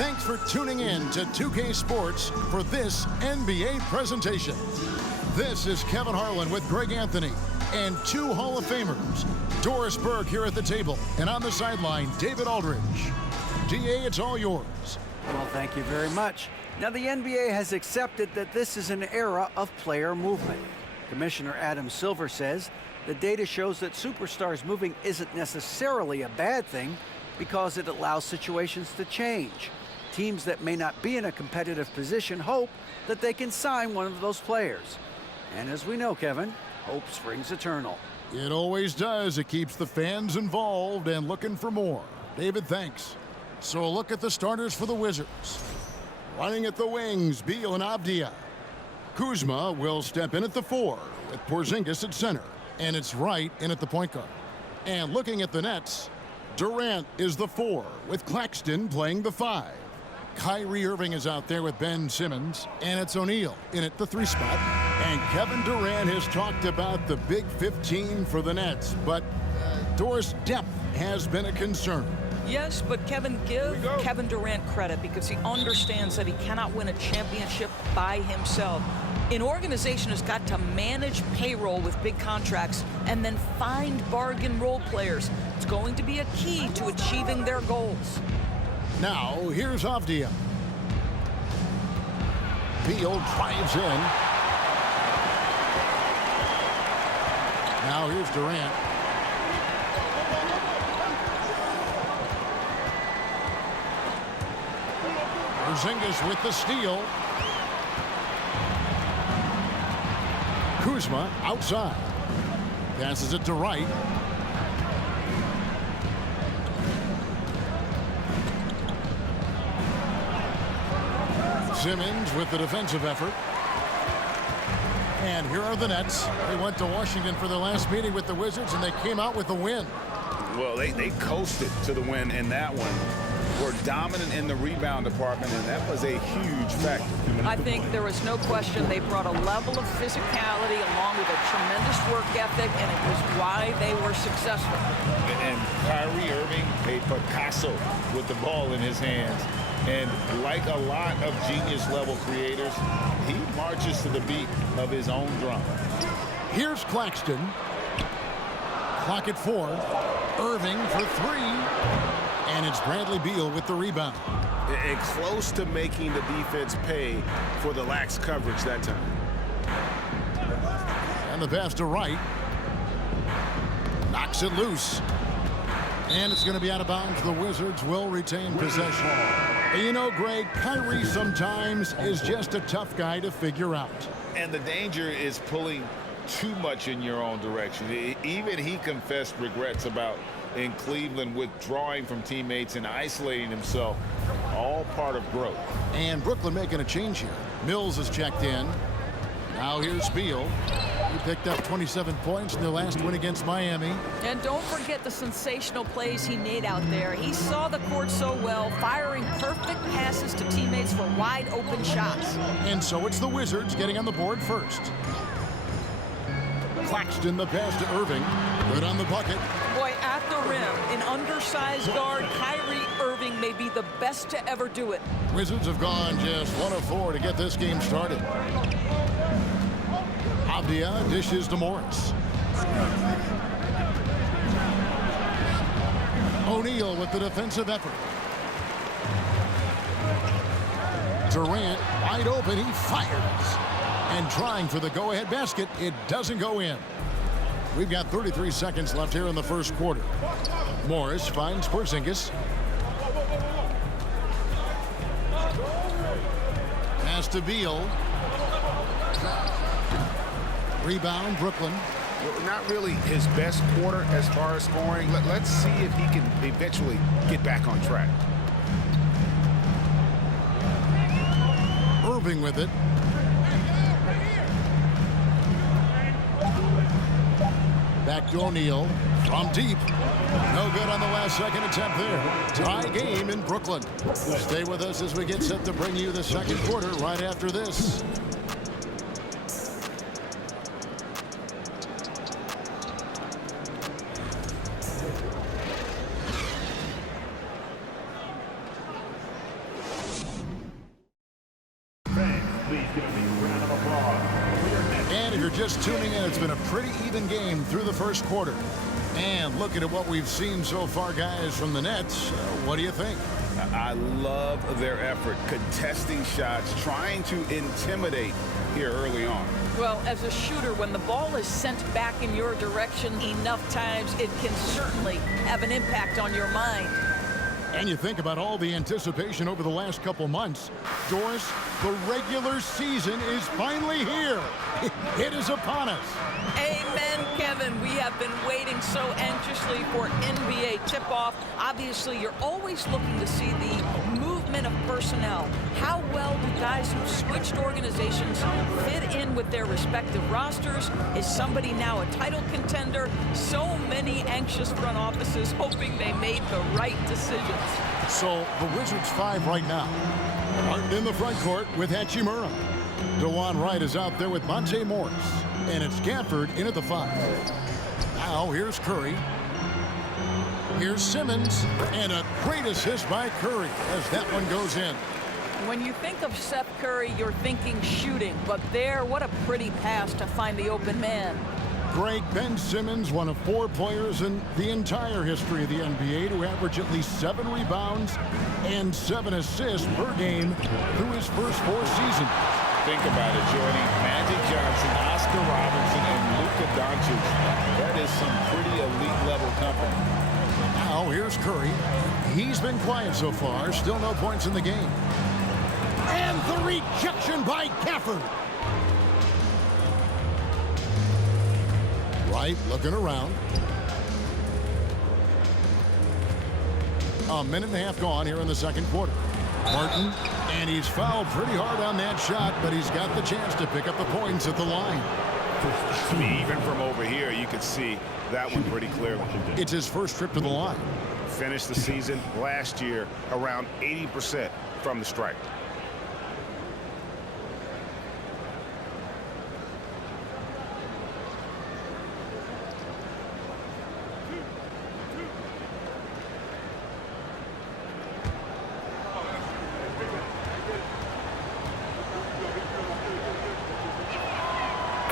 Thanks for tuning in to 2K Sports for this NBA presentation. This is Kevin Harlan with Greg Anthony and two Hall of Famers, Doris Burke here at the table, and on the sideline, David Aldridge. DA, it's all yours. Well, thank you very much. Now, the NBA has accepted that this is an era of player movement. Commissioner Adam Silver says the data shows that superstars moving isn't necessarily a bad thing because it allows situations to change. Teams that may not be in a competitive position hope that they can sign one of those players. And as we know, Kevin, hope springs eternal. It always does. It keeps the fans involved and looking for more. David, thanks. So a look at the starters for the Wizards. Running at the wings, Beal and Avdija. Kuzma will step in at the 4 with Porzingis at center. And it's Wright in at the point guard. And looking at the Nets, Durant is the 4 with Claxton playing the 5. Kyrie Irving is out there with Ben Simmons, and it's O'Neal in at the 3 spot. And Kevin Durant has talked about the Big 15 for the Nets, but Doris, depth has been a concern. Yes, but Kevin, give Kevin Durant credit because he understands that he cannot win a championship by himself. An organization has got to manage payroll with big contracts and then find bargain role players. It's going to be a key to achieving their goals. Now, here's Avdija. Beal drives in. Now here's Durant. Porzingis with the steal. Kuzma outside. Passes it to Wright. Simmons with the defensive effort. And here are the Nets. They went to Washington for their last meeting with the Wizards, and they came out with a win. Well, they coasted to the win in that one. Were dominant in the rebound department, and that was a huge factor. I think there was no question they brought a level of physicality along with a tremendous work ethic, and it was why they were successful. And Kyrie Irving, a Picasso with the ball in his hands. And like a lot of genius-level creators, he marches to the beat of his own drum. Here's Claxton. Clock at 4. Irving for 3. And it's Bradley Beal with the rebound. And close to making the defense pay for the lax coverage that time. And the pass to Wright. Knocks it loose. And it's going to be out of bounds. The Wizards will retain possession. And you know, Greg, Kyrie sometimes is just a tough guy to figure out. And the danger is pulling too much in your own direction. Even he confessed regrets about in Cleveland withdrawing from teammates and isolating himself. All part of growth. And Brooklyn making a change here. Mills is checked in. Now here's Beal. He picked up 27 points in their last win against Miami. And don't forget the sensational plays he made out there. He saw the court so well, firing perfect passes to teammates for wide open shots. And so it's the Wizards getting on the board first. Claxton the pass to Irving. Good on the bucket. Boy, at the rim, an undersized guard, Kyrie Irving may be the best to ever do it. Wizards have gone just 1 of 4 to get this game started. Avdija dishes to Morris. O'Neal with the defensive effort. Durant wide open, he fires. And trying for the go-ahead basket, it doesn't go in. We've got 33 seconds left here in the first quarter. Morris finds Porzingis. Pass to Beal. Rebound, Brooklyn. Not really his best quarter as far as scoring. Let's see if he can eventually get back on track. Irving with it. Back to O'Neal from deep. No good on the last second attempt there. Tie game in Brooklyn. Stay with us as we get set to bring you the second quarter right after this. Please give a big round of applause for your next. And if you're just tuning in, it's been a pretty even game through the first quarter. And looking at what we've seen so far, guys, from the Nets, what do you think? I love their effort, contesting shots, trying to intimidate here early on. Well, as a shooter, when the ball is sent back in your direction enough times, it can certainly have an impact on your mind. And you think about all the anticipation over the last couple months. Doris, the regular season is finally here. It is upon us. Amen, Kevin. We have been waiting so anxiously for NBA tip-off. Obviously, you're always looking to see the movement of personnel. How well do guys who've switched organizations fit in with their respective rosters? Is somebody now a title contender? So many anxious front offices hoping they made the right decisions. So the Wizards 5 right now. Martin in the front court with Hachimura. DeJuan Wright is out there with Monte Morris. And it's Gafford in at the 5. Now here's Curry. Here's Simmons. And a great assist by Curry as that one goes in. When you think of Seth Curry, you're thinking shooting. But there, what a pretty pass to find the open man. Greg, Ben Simmons, one of 4 players in the entire history of the NBA to average at least 7 rebounds and 7 assists per game through his first 4 seasons. Think about it, joining Magic Johnson, Oscar Robertson, and Luka Doncic. That is some pretty elite level company. Now here's Curry. He's been quiet so far. Still no points in the game. And the rejection by Gafford. Wright looking around. A minute and a half gone here in the second quarter. Martin, and he's fouled pretty hard on that shot, but he's got the chance to pick up the points at the line. Even from over here, you can see that one pretty clearly. It's his first trip to the line. Finished the season last year around 80% from the stripe.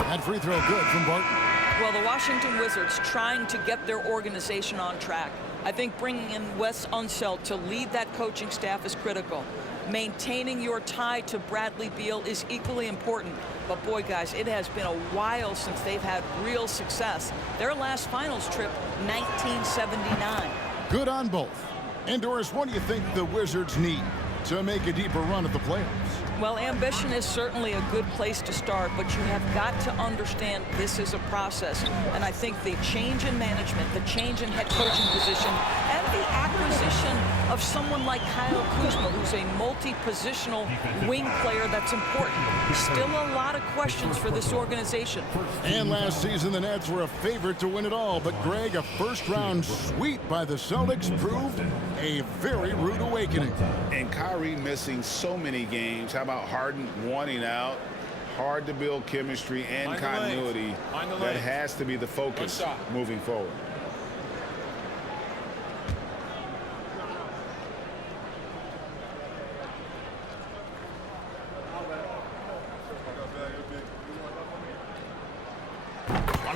That free throw good from Barton. Well, the Washington Wizards trying to get their organization on track. I think bringing in Wes Unseld to lead that coaching staff is critical. Maintaining your tie to Bradley Beal is equally important. But boy, guys, it has been a while since they've had real success. Their last finals trip, 1979. Good on both. And Doris, what do you think the Wizards need to make a deeper run at the playoffs? Well, ambition is certainly a good place to start, but you have got to understand this is a process. And I think the change in management, the change in head coaching position, and the acquisition of someone like Kyle Kuzma, who's a multi-positional wing player that's important. Still a lot of questions for this organization. And last season, the Nets were a favorite to win it all. But, Greg, a first-round sweep by the Celtics proved a very rude awakening. And Kyrie missing so many games. How about Harden wanting out? Hard to build chemistry and continuity. That has to be the focus moving forward.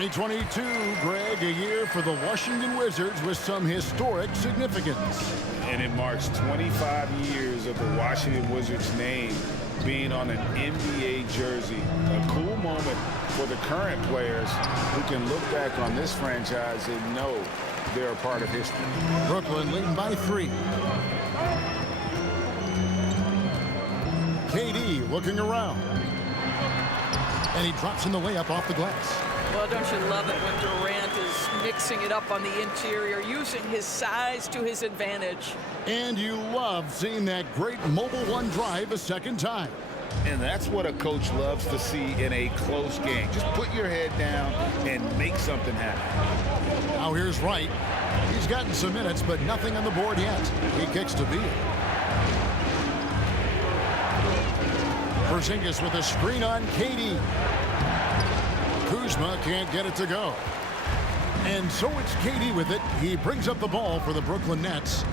(2022), Greg, a year for the Washington Wizards with some historic significance. And it marks 25 years of the Washington Wizards name being on an NBA jersey. A cool moment for the current players who can look back on this franchise and know they're a part of history. Brooklyn leading by 3. KD looking around. And he drops in the layup off the glass. Well, don't you love it when Durant is mixing it up on the interior, using his size to his advantage. And you love seeing that great mobile one drive a second time. And that's what a coach loves to see in a close game. Just put your head down and make something happen. Now here's Wright. He's gotten some minutes, but nothing on the board yet. He kicks to Beal. Porzingis with a screen on KD. Kuzma can't get it to go. And so it's KD with it. He brings up the ball for the Brooklyn Nets.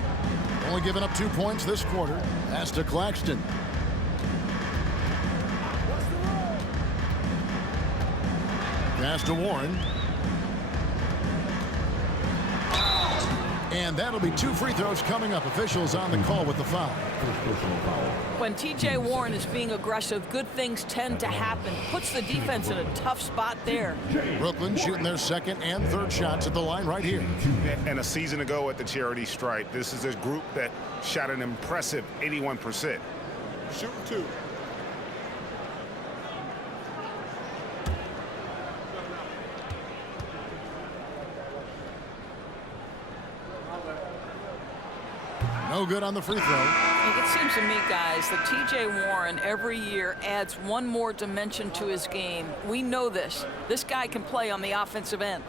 Only giving up 2 points this quarter. That's to Claxton. Pass to Warren. And that'll be 2 free throws coming up. Officials on the call with the foul. When T.J. Warren is being aggressive, good things tend to happen. Puts the defense in a tough spot there. Brooklyn shooting their second and third shots at the line right here. And a season ago at the charity stripe, this is a group that shot an impressive 81%. Shooting 2. No good on the free throw. It seems to me, guys, that T.J. Warren every year adds one more dimension to his game. We know this. This guy can play on the offensive end.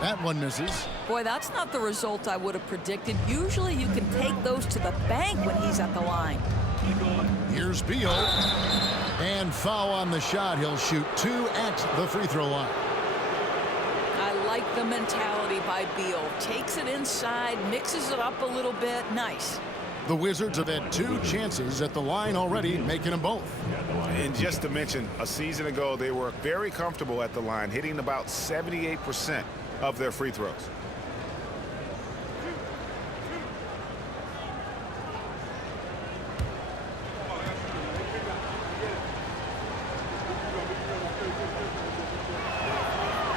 That one misses. Boy, that's not the result I would have predicted. Usually you can take those to the bank when he's at the line. Here's Beal. And foul on the shot. He'll shoot 2 at the free throw line. I like the mentality by Beal. Takes it inside, mixes it up a little bit. Nice. The Wizards have had 2 chances at the line already, making them both. And just to mention, a season ago, they were very comfortable at the line, hitting about 78% of their free throws.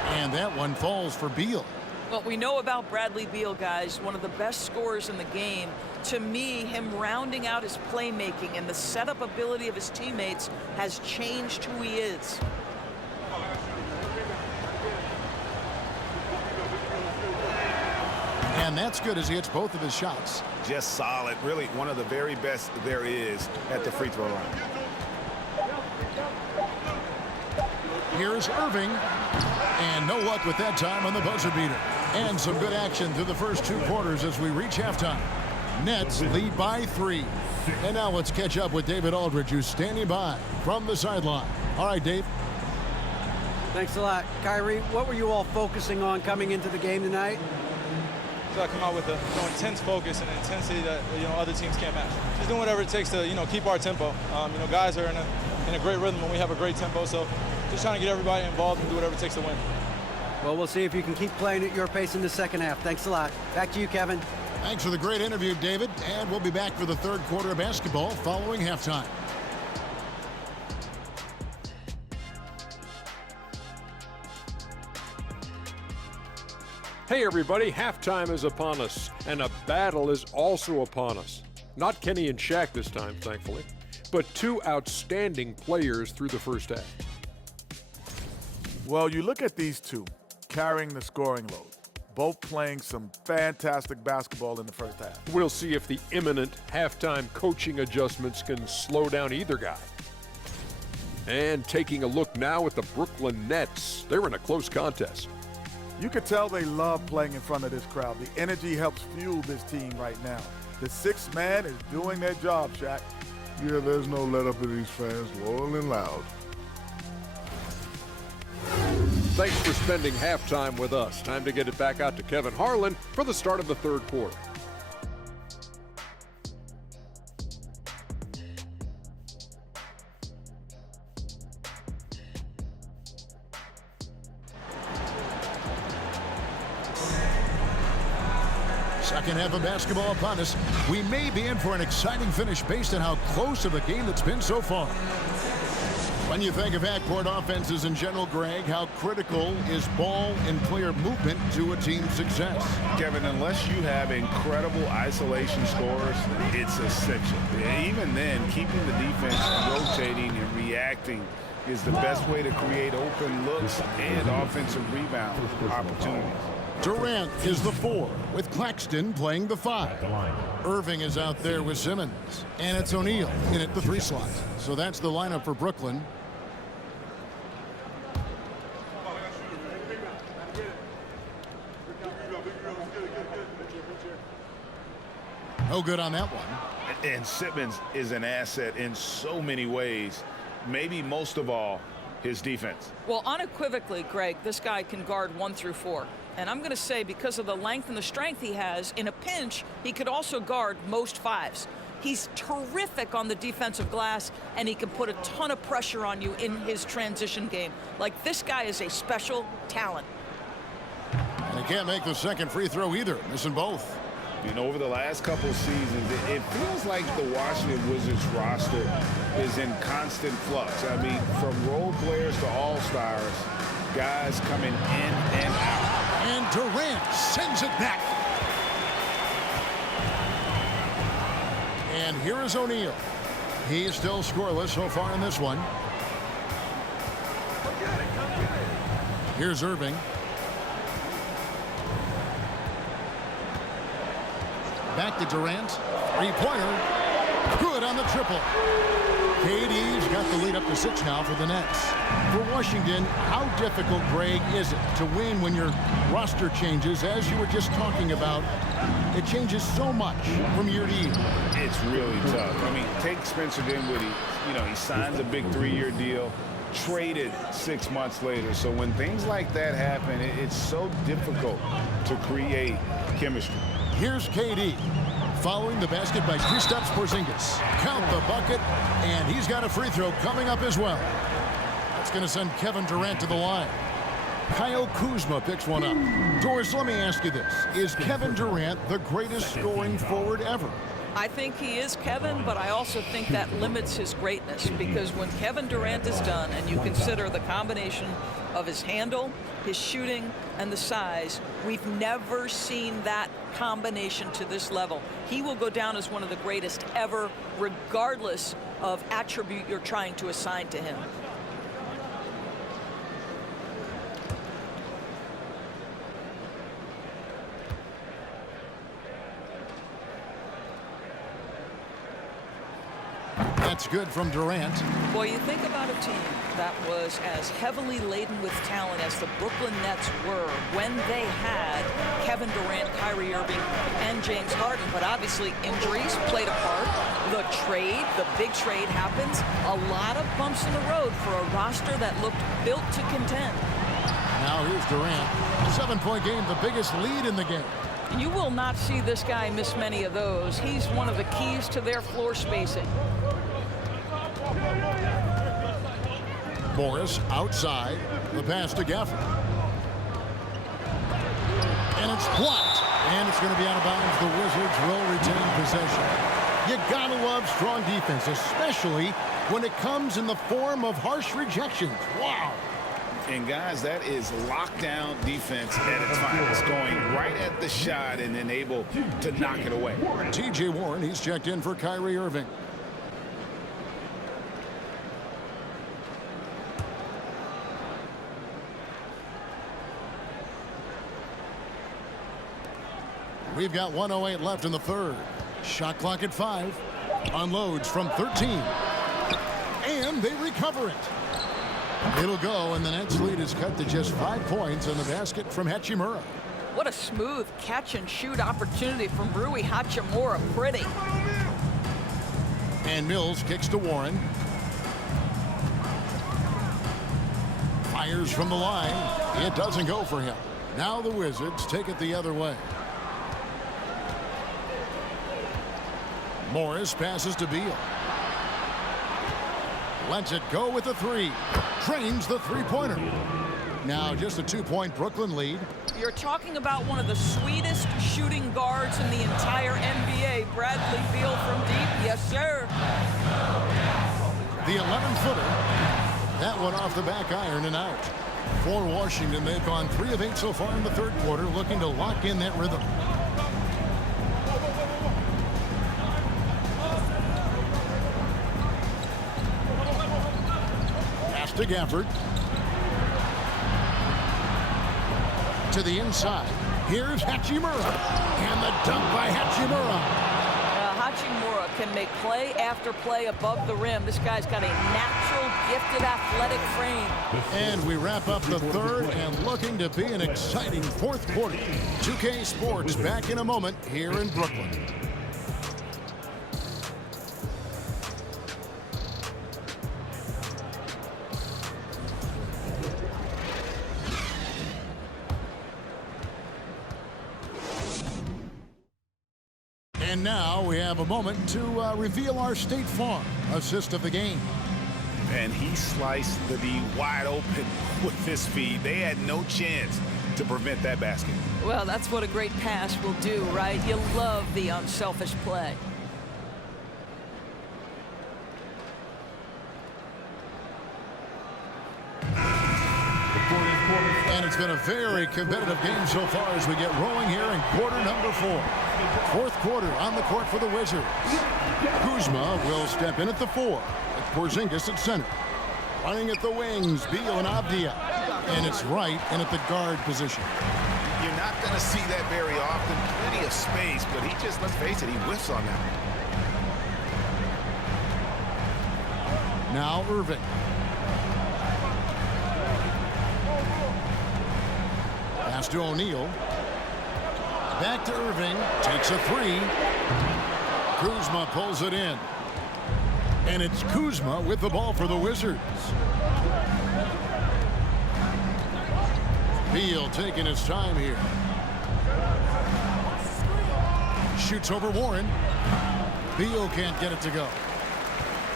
And that one falls for Beal. What we know about Bradley Beal, guys, one of the best scorers in the game. To me, him rounding out his playmaking and the setup ability of his teammates has changed who he is. And that's good as he hits both of his shots. Just solid. Really one of the very best there is at the free throw line. Here's Irving. And no luck with that time on the buzzer beater. And some good action through the first 2 quarters as we reach halftime. Nets lead by 3. And now let's catch up with David Aldridge, who's standing by from the sideline. All right, Dave. Thanks a lot. Kyrie, what were you all focusing on coming into the game tonight? So I come out with a intense focus and intensity that other teams can't match. Just doing whatever it takes to keep our tempo. Guys are in a great rhythm when we have a great tempo. So just trying to get everybody involved and do whatever it takes to win. Well, we'll see if you can keep playing at your pace in the second half. Thanks a lot. Back to you, Kevin. Thanks for the great interview, David. And we'll be back for the 3rd quarter of basketball following halftime. Hey everybody, halftime is upon us, and a battle is also upon us. Not Kenny and Shaq this time, thankfully, but 2 outstanding players through the first half. Well, you look at these 2 carrying the scoring load, both playing some fantastic basketball in the first half. We'll see if the imminent halftime coaching adjustments can slow down either guy. And taking a look now at the Brooklyn Nets, they're in a close contest. You could tell they love playing in front of this crowd. The energy helps fuel this team right now. The 6th man is doing their job, Shaq. Yeah, there's no let up in these fans, loyal and loud. Thanks for spending halftime with us. Time to get it back out to Kevin Harlan for the start of the 3rd quarter. Second half of basketball upon us. We may be in for an exciting finish based on how close of a game it's been so far. When you think of backcourt offenses in general, Greg, how critical is ball and player movement to a team's success? Kevin, unless you have incredible isolation scores, it's essential. Even then, keeping the defense rotating and reacting is the best way to create open looks and offensive rebound opportunities. Durant is the 4, with Claxton playing the 5. Irving is out there with Simmons, and it's O'Neal in at the 3 slot. So that's the lineup for Brooklyn. No good on that one. And Simmons is an asset in so many ways, maybe most of all his defense. Well, unequivocally, Greg, this guy can guard 1 through 4. And I'm going to say because of the length and the strength he has, in a pinch, he could also guard most 5s. He's terrific on the defensive glass, and he can put a ton of pressure on you in his transition game. Like, this guy is a special talent. And he can't make the second free throw either, missing both. And over the last couple seasons, it feels like the Washington Wizards roster is in constant flux. I mean, from role players to all-stars, guys coming in and out. And Durant sends it back. And here is O'Neal. He is still scoreless so far in this one. Here's Irving. Back to Durant. Three-pointer. Good on the triple. KD's got the lead up to 6 now for the Nets. For Washington, how difficult, Greg, is it to win when your roster changes, as you were just talking about? It changes so much from year to year. It's really tough. I mean, take Spencer Dinwiddie. You know, he signs a big 3-year deal, traded 6 months later. So when things like that happen, it's so difficult to create chemistry. Here's KD. Following the basket by Kristaps Porzingis. Count the bucket, and he's got a free throw coming up as well. That's going to send Kevin Durant to the line. Kyle Kuzma picks one up. Doris, let me ask you this. Is Kevin Durant the greatest scoring forward ever? I think he is, Kevin, but I also think that limits his greatness, because when Kevin Durant is done and you consider the combination of his handle, his shooting, and the size, we've never seen that combination to this level. He will go down as one of the greatest ever, regardless of attribute you're trying to assign to him. That's good from Durant. Boy, you think about a team that was as heavily laden with talent as the Brooklyn Nets were when they had Kevin Durant, Kyrie Irving, and James Harden. But obviously injuries played a part. The trade, the big trade happens. A lot of bumps in the road for a roster that looked built to contend. Now here's Durant. 7-point game, the biggest lead in the game. You will not see this guy miss many of those. He's one of the keys to their floor spacing. Morris outside. The pass to Gafford. And it's blocked. And it's going to be out of bounds. The Wizards will retain possession. You gotta love strong defense, especially when it comes in the form of harsh rejections. Wow. And guys, that is lockdown defense at its finest, going right at the shot and then able to knock it away. TJ Warren, he's checked in for Kyrie Irving. We've got 1:08 left in the third. Shot clock at 5. Unloads from 13. And they recover it. It'll go, and the Nets lead is cut to just 5 points on the basket from Hachimura. What a smooth catch-and-shoot opportunity from Rui Hachimura. Pretty. And Mills kicks to Warren. Fires from the line. It doesn't go for him. Now the Wizards take it the other way. Morris passes to Beal. Lets it go with the 3. Trains the three-pointer. Now just a 2-point Brooklyn lead. You're talking about one of the sweetest shooting guards in the entire NBA. Bradley Beal from deep. Yes, sir. The 11-footer. That one off the back iron and out. For Washington, they've gone 3 of 8 so far in the third quarter, looking to lock in that rhythm. To Gafford. To the inside. Here's Hachimura. And the dunk by Hachimura. Hachimura can make play after play above the rim. This guy's got a natural, gifted, athletic frame. And we wrap up the third and looking to be an exciting fourth quarter. 2K Sports back in a moment here in Brooklyn. now we have a moment to reveal our State Farm assist of the game. And he sliced the D wide open with this feed. They had no chance to prevent that basket. Well, that's what a great pass will do, right? You love the unselfish play. And it's been a very competitive game so far as we get rolling here in quarter number 4. Fourth quarter on the court for the Wizards. Kuzma will step in at the 4. With Porzingis at center. Running at the wings, Beal and Avdia. And it's Wright in at the guard position. You're not going to see that very often. Plenty of space, but he just, let's face it, he whiffs on that. Now Irving. Pass to O'Neal. Back to Irving. Takes a 3. Kuzma pulls it in. And it's Kuzma with the ball for the Wizards. Beal taking his time here. Shoots over Warren. Beal can't get it to go.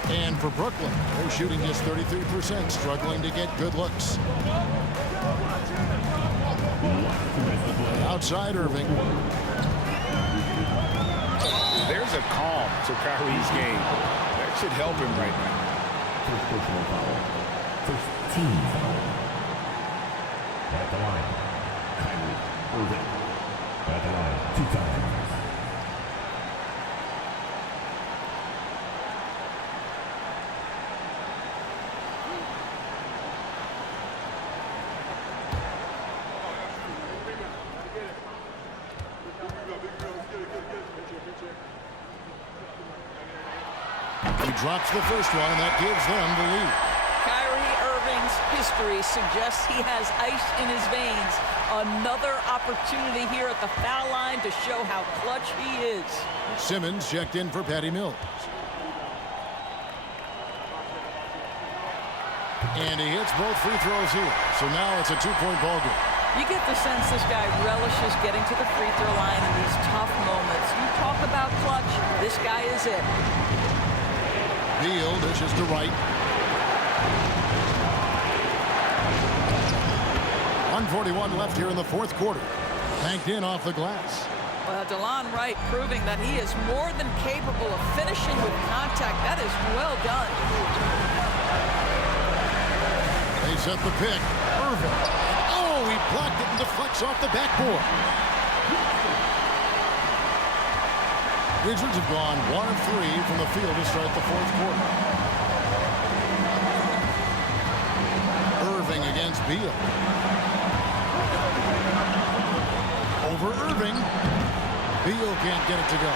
And for Brooklyn, they're shooting just 33%, struggling to get good looks. Outside Irving. There's a calm to Kyrie's game. That should help him right now. First personal foul. First team foul. At the line, Kyrie Irving. At the line, 2 times. He drops the first one, and that gives them the lead. Kyrie Irving's history suggests he has ice in his veins. Another opportunity here at the foul line to show how clutch he is. Simmons checked in for Patty Mills. And he hits both free throws here. So now it's a 2-point ball game. You get the sense this guy relishes getting to the free throw line in these tough moments. You talk about clutch, this guy is it. Beal dishes to Wright. 1:41 left here in the fourth quarter. Banked in off the glass. Well, DeLon Wright proving that he is more than capable of finishing with contact. That is well done. They set the pick. Irving. Oh, he blocked it and deflects off the backboard. Wizards have gone 1 of 3 from the field to start the fourth quarter. Irving against Beal. Over Irving. Beal can't get it to go.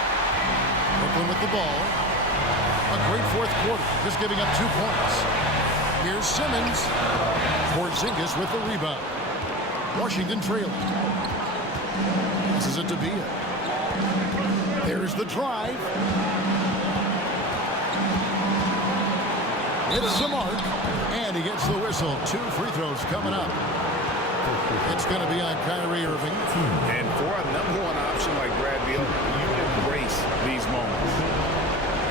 Brooklyn with the ball. A great fourth quarter, just giving up 2 points. Here's Simmons. Porzingis with the rebound. Washington trailing. This is it to Beal. There's the drive. It's the mark. And he gets the whistle. 2 free throws coming up. It's going to be on Kyrie Irving. And for a #1 option like Brad Beal, you embrace these moments.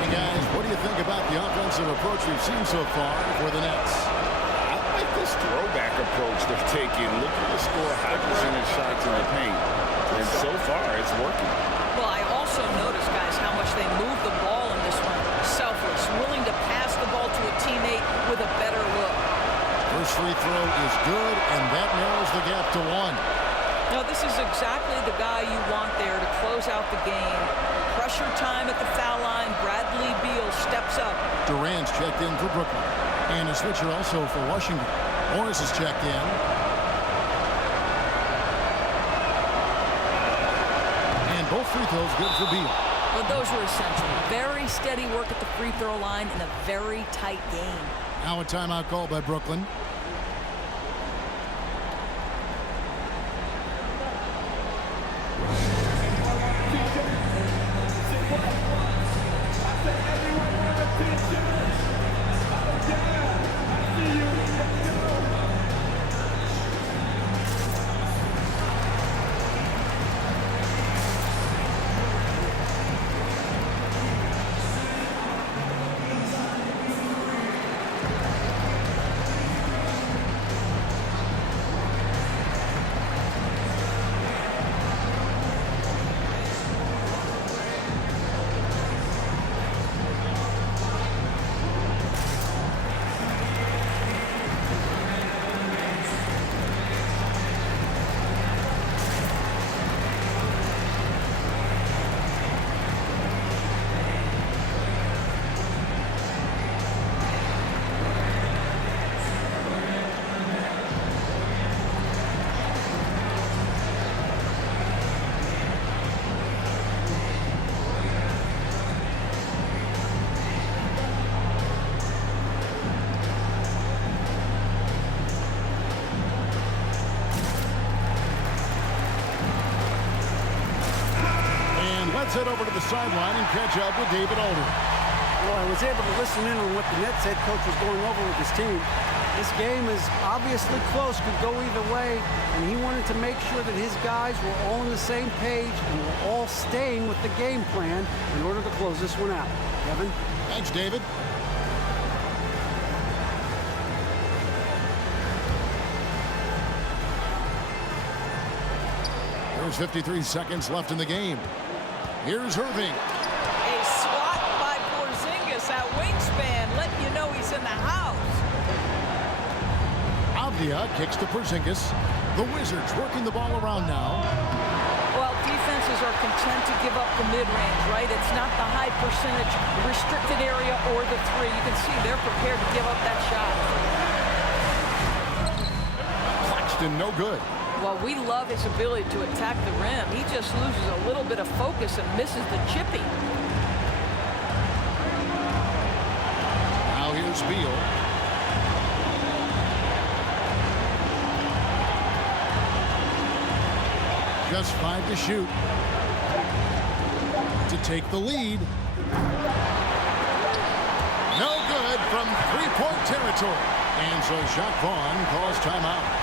Hey guys, what do you think about the offensive approach we've seen so far for the Nets? I like this throwback approach they're taking. Looking to score high percentage shots in the paint. And so far, it's working. Well, I also noticed, guys, how much they move the ball in this one. Selfless, willing to pass the ball to a teammate with a better look. First free throw is good, and that narrows the gap to 1. No, this is exactly the guy you want there to close out the game. Pressure time at the foul line. Bradley Beal steps up. Durant's checked in for Brooklyn. And a switcher also for Washington. Morris is checked in. And both free throws good for Beal. Well, those were essential. Very steady work at the free throw line in a very tight game. Now a timeout called by Brooklyn. Let's head over to the sideline and catch up with David Aldridge. Well, I was able to listen in on what the Nets head coach was going over with his team. This game is obviously close, could go either way, and he wanted to make sure that his guys were all on the same page and were all staying with the game plan in order to close this one out. Kevin? Thanks, David. There's 53 seconds left in the game. Here's Irving. A swat by Porzingis at wingspan, letting you know he's in the house. Avdia kicks to Porzingis. The Wizards working the ball around now. Well, defenses are content to give up the mid-range, right? It's not the high percentage restricted area or the three. You can see they're prepared to give up that shot. Claxton, no good. Well, we love his ability to attack the rim. He just loses a little bit of focus and misses the chippy. Now here's Beal. Just 5 to shoot. To take the lead. No good from three-point territory. And so Jacques Vaughn calls timeout.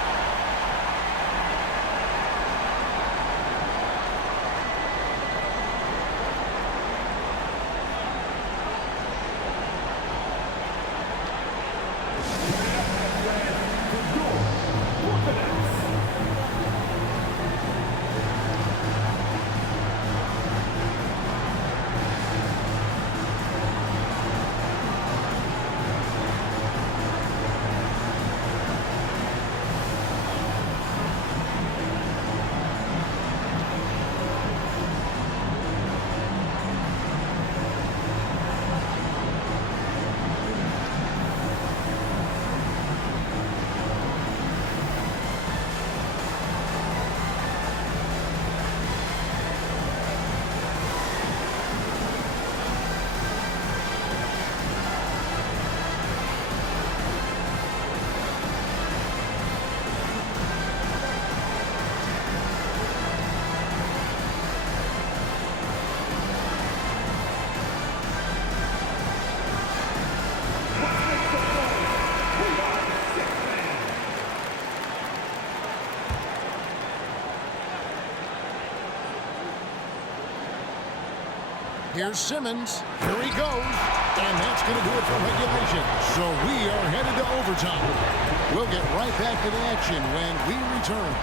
Here's Simmons. Here he goes. And that's going to do it for regulation. So we are headed to overtime. We'll get right back to the action when we return.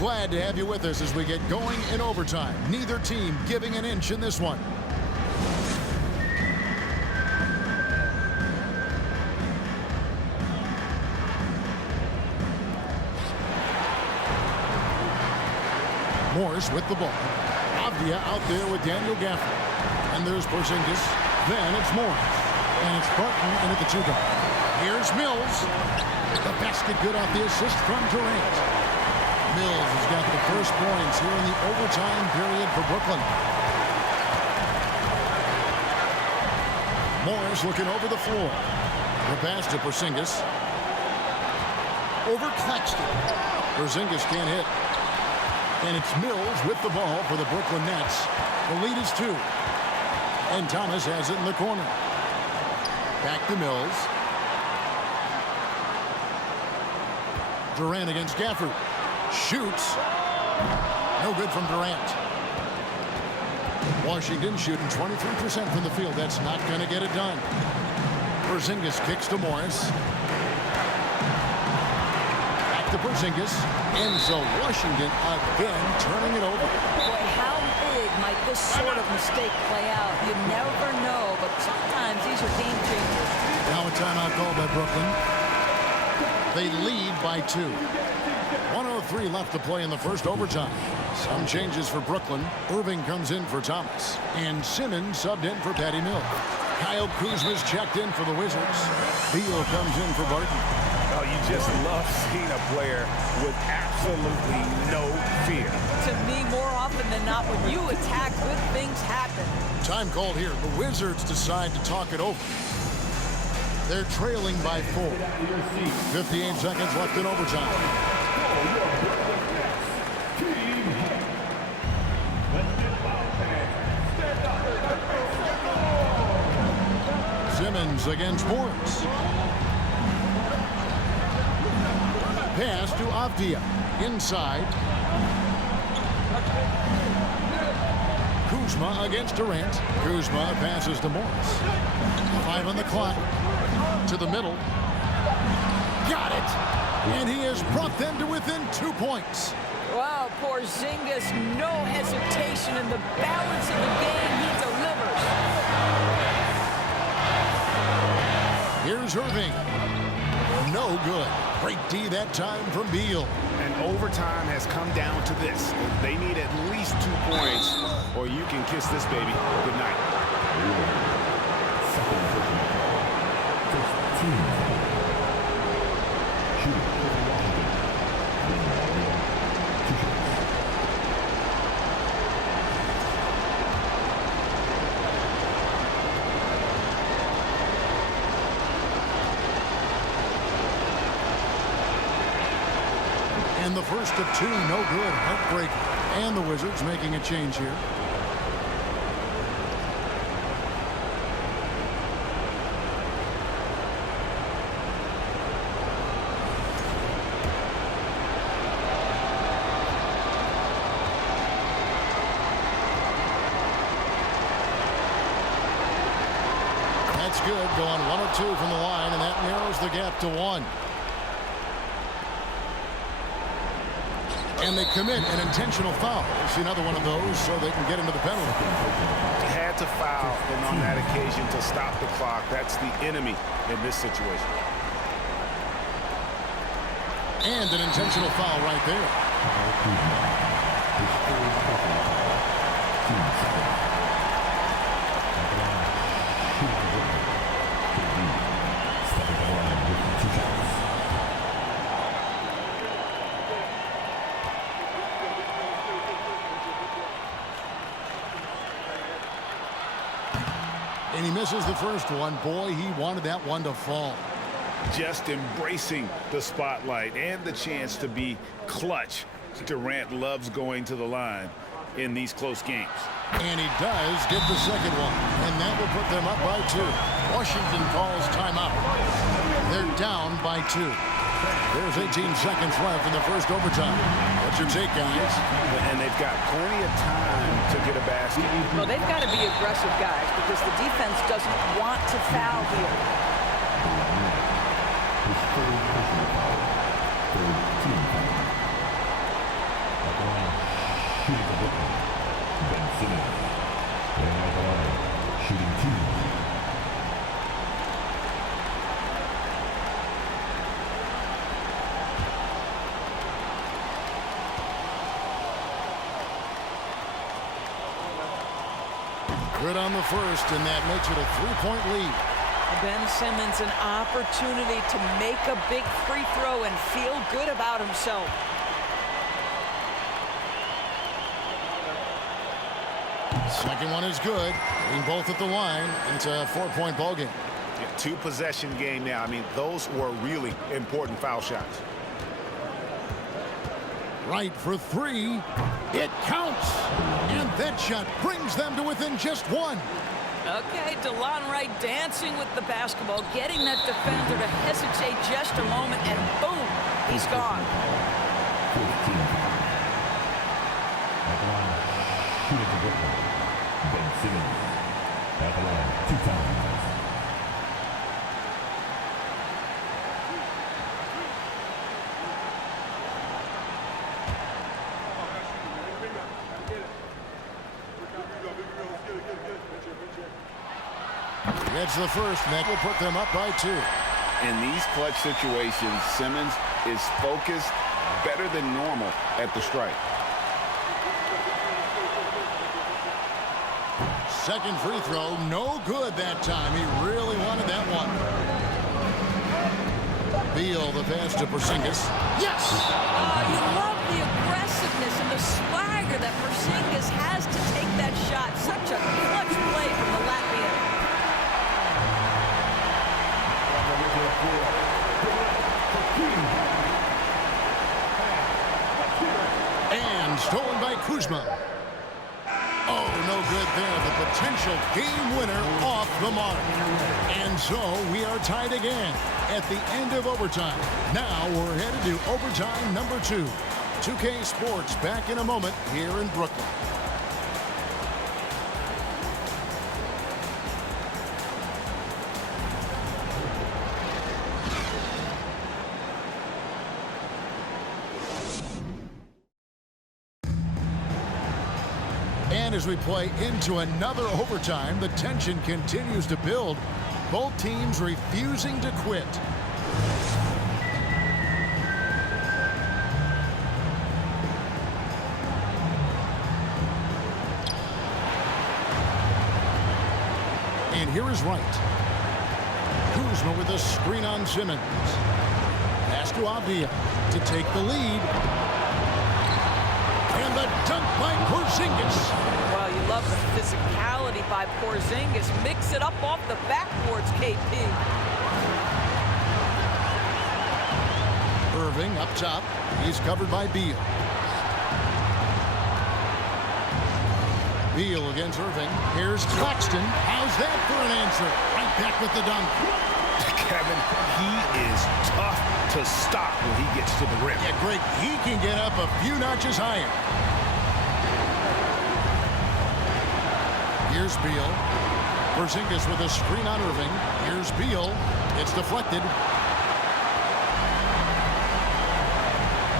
Glad to have you with us as we get going in overtime. Neither team giving an inch in this one. Morris with the ball. Avdia out there with Daniel Gafford. And there's Porzingis. Then it's Morris. And it's Barton in at the 2-guard. Here's Mills. The basket good off the assist from Durant. Mills has got the first points here in the overtime period for Brooklyn. Morris looking over the floor. The pass to Porzingis. Over Claxton. Porzingis can't hit. And it's Mills with the ball for the Brooklyn Nets. The lead is 2. And Thomas has it in the corner. Back to Mills. Durant against Gafford. Shoots. No good from Durant. Washington shooting 23% from the field. That's not going to get it done. Porzingis kicks to Morris. Back to Porzingis. And so Washington again turning it over. Boy, how big might this sort of mistake play out? You never know, but sometimes these are game changers. Now a timeout called by Brooklyn. They lead by 2. 1:03 left to play in the first overtime. Some changes for Brooklyn. Irving comes in for Thomas. And Simmons subbed in for Patty Mills. Kyle Kuzma's checked in for the Wizards. Beal comes in for Barton. Oh, you just love seeing a player with absolutely no fear. To me, more often than not, when you attack, good things happen. Time called here. The Wizards decide to talk it over. They're trailing by 4. 58 seconds left in overtime. Simmons against Morris. Pass to Avdia. Inside. Kuzma against Durant. Kuzma passes to Morris. 5 on the clock. To the middle. Got it! And he has brought them to within 2 points. Wow, Porzingis, no hesitation in the balance of the game. He delivers. Here's Irving. No good. Great D that time from Beal. And overtime has come down to this. They need at least 2 points, or you can kiss this baby good night. Second personal foul. First team foul. Shooting for Washington. Two shots. And the first of 2, no good. Heartbreaker. And the Wizards making a change here. That's good. Going 1 of 2 from the line, and that narrows the gap to 1. And they commit an intentional foul. We'll see another one of those so they can get into the penalty. Had to foul, and on that occasion to stop the clock. That's the enemy in this situation. And an intentional foul right there. And he misses the first one. Boy, he wanted that one to fall. Just embracing the spotlight and the chance to be clutch. Durant loves going to the line in these close games. And he does get the second one. And that will put them up by 2. Washington calls timeout. They're down by 2. There's 18 seconds left in the first overtime. What's your take, guys? And they've got plenty of time to get a basket. Well, they've got to be aggressive, guys, because the defense doesn't want to foul here. His third personal foul. Third team foul. At the line, shooting for Brooklyn. Ben Simmons. And at the line, shooting 2. Good on the first, and that makes it a 3-point lead. Ben Simmons, an opportunity to make a big free throw and feel good about himself. Second one is good. Getting both at the line. It's a 4-point ball game. Yeah, 2-possession game now. I mean, those were really important foul shots. Right for 3. It counts. And that shot brings them to within just 1. Okay, DeLon Wright dancing with the basketball, getting that defender to hesitate just a moment, and boom, he's gone. 15 foul. At the line, shooting for Brooklyn. Ben Simmons. At the line, 2 times. Gets the first, and that will put them up by 2. In these clutch situations, Simmons is focused better than normal at the strike. Second free throw, no good that time. He really wanted that one. Beal, the pass to Porzingis. Yes! Oh, you love the aggressiveness and the swagger that Porzingis has to take that shot. Such a clutch play from the Latvian. And stolen by Kuzma. Oh, no good there. The potential game winner off the mark. And so we are tied again at the end of overtime. Now we're headed to overtime number 2. 2K Sports back in a moment here in Brooklyn. And as we play into another overtime, the tension continues to build. Both teams refusing to quit. And here is Wright. Kuzma with a screen on Simmons. Pass to Avdia to take the lead. And the dunk by Porzingis. Well, you love the physicality by Porzingis. Mix it up off the backboards, KP. Irving up top. He's covered by Beal. Beal against Irving. Here's Claxton. How's that for an answer? Right back with the dunk. Kevin, he is tough to stop when he gets to the rim. Yeah, Greg, he can get up a few notches higher. Here's Beal. Porzingis with a screen on Irving. Here's Beal. It's deflected.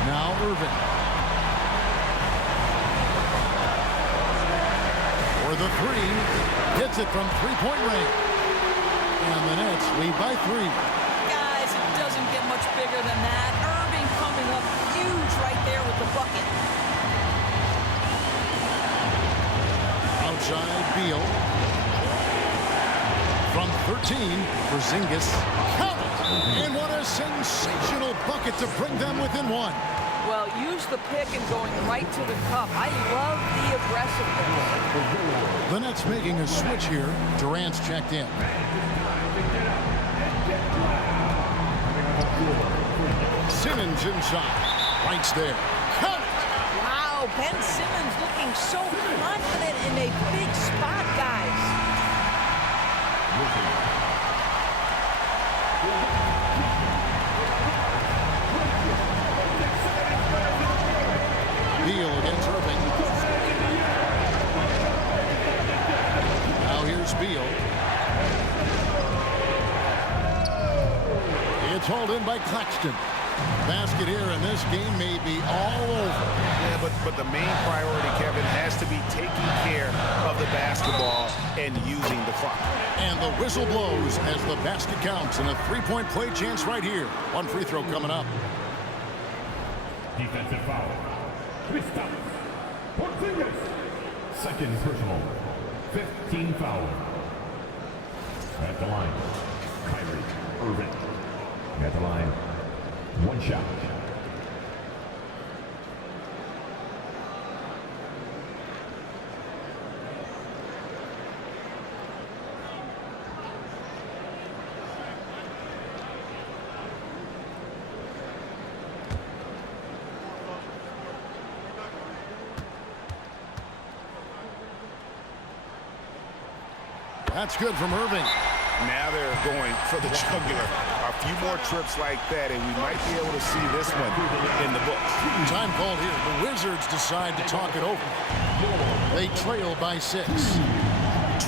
Now Irving. For the 3. Hits it from three-point range. And the Nets lead by 3. Guys, it doesn't get much bigger than that. Irving coming up huge right there with the bucket. Outside Beal. From 13, Porzingis. Count it! And what a sensational bucket to bring them within 1. Well, use the pick and going right to the cup. I love the aggressiveness. The Nets making a switch here. Durant's checked in. Simmons inside. Wright's there. Count it! Wow, Ben Simmons looking so confident in a big spot, guys. Beal against Irving. Now here's Beal. It's hauled in by Claxton. Basket here, and this game may be all over. Yeah, but the main priority, Kevin, has to be taking care of the basketball and using the clock. And the whistle blows as the basket counts, and a three-point play chance right here. One free throw coming up. Defensive foul. Kristaps Porzingis. Second personal. 15 foul. At the line, Kyrie Irving. At the line, 1 shot. That's good from Irving. Now they're going for the jugular. A few more trips like that, and we might be able to see this one in the books. Time called here. The Wizards decide to talk it over. They trail by 6.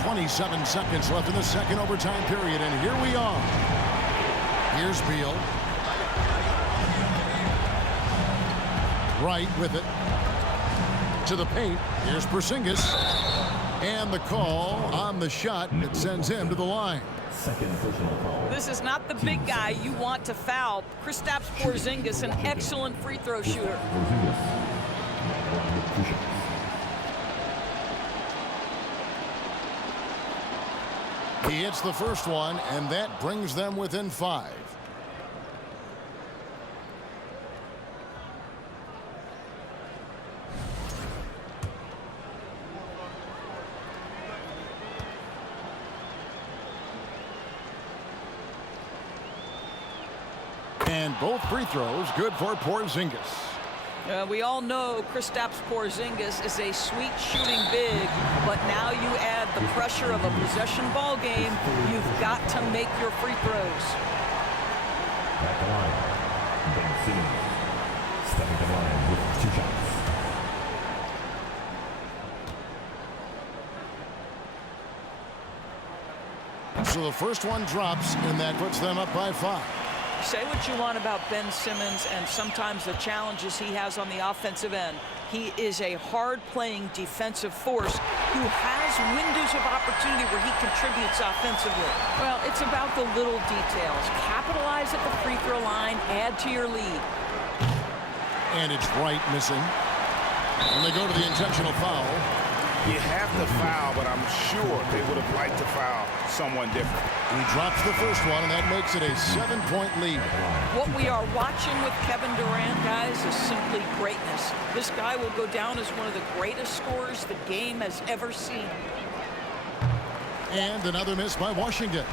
27 seconds left in the second overtime period, and here we are. Here's Beal. Wright with it. To the paint. Here's Porzingis. And the call on the shot that sends him to the line. Second personal foul. This is not the big guy you want to foul. Kristaps Porzingis, an excellent free throw shooter. He hits the first one, and that brings them within 5. And both free throws good for Porzingis. We all know Kristaps Porzingis is a sweet shooting big, but now you add the pressure of a possession ball game. You've got to make your free throws. At the line, Ben Simmons. Stepping to the line with 2 shots. So the first one drops, and that puts them up by 5. Say what you want about Ben Simmons and sometimes the challenges he has on the offensive end. He is a hard-playing defensive force who has windows of opportunity where he contributes offensively. Well, it's about the little details. Capitalize at the free throw line, add to your lead. And it's Wright missing. And they go to the intentional foul. You have to foul, but I'm sure they would have liked to foul someone different. He drops the first one, and that makes it a 7-point lead. What we are watching with Kevin Durant, guys, is simply greatness. This guy will go down as one of the greatest scorers the game has ever seen. And another miss by Washington.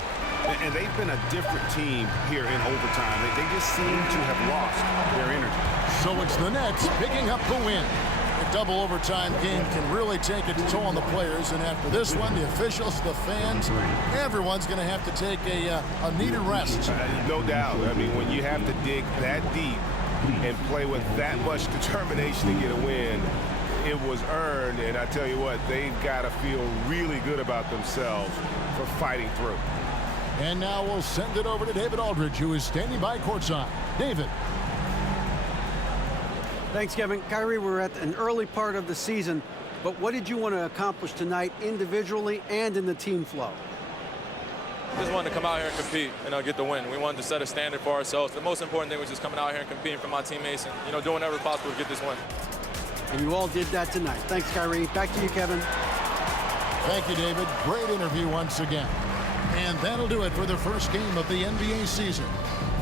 And they've been a different team here in overtime. They just seem to have lost their energy. So it's the Nets picking up the win. A double overtime game can really take its toll on the players, and after this one, the officials, the fans, everyone's going to have to take a needed rest. No doubt. I mean, when you have to dig that deep and play with that much determination to get a win, it was earned, and I tell you what, they've got to feel really good about themselves for fighting through. And now we'll send it over to David Aldridge, who is standing by courtside. David. Thanks, Kevin. Kyrie, we're at an early part of the season, but what did you want to accomplish tonight individually and in the team flow? Just wanted to come out here and compete and get the win. We wanted to set a standard for ourselves. The most important thing was just coming out here and competing for my teammates and doing whatever possible to get this win. And you all did that tonight. Thanks, Kyrie. Back to you, Kevin. Thank you, David. Great interview once again. And that'll do it for the first game of the NBA season.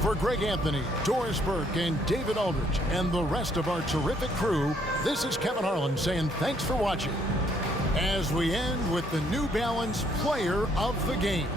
For Greg Anthony, Doris Burke, and David Aldridge, and the rest of our terrific crew, this is Kevin Harlan saying thanks for watching. As we end with the New Balance Player of the Game.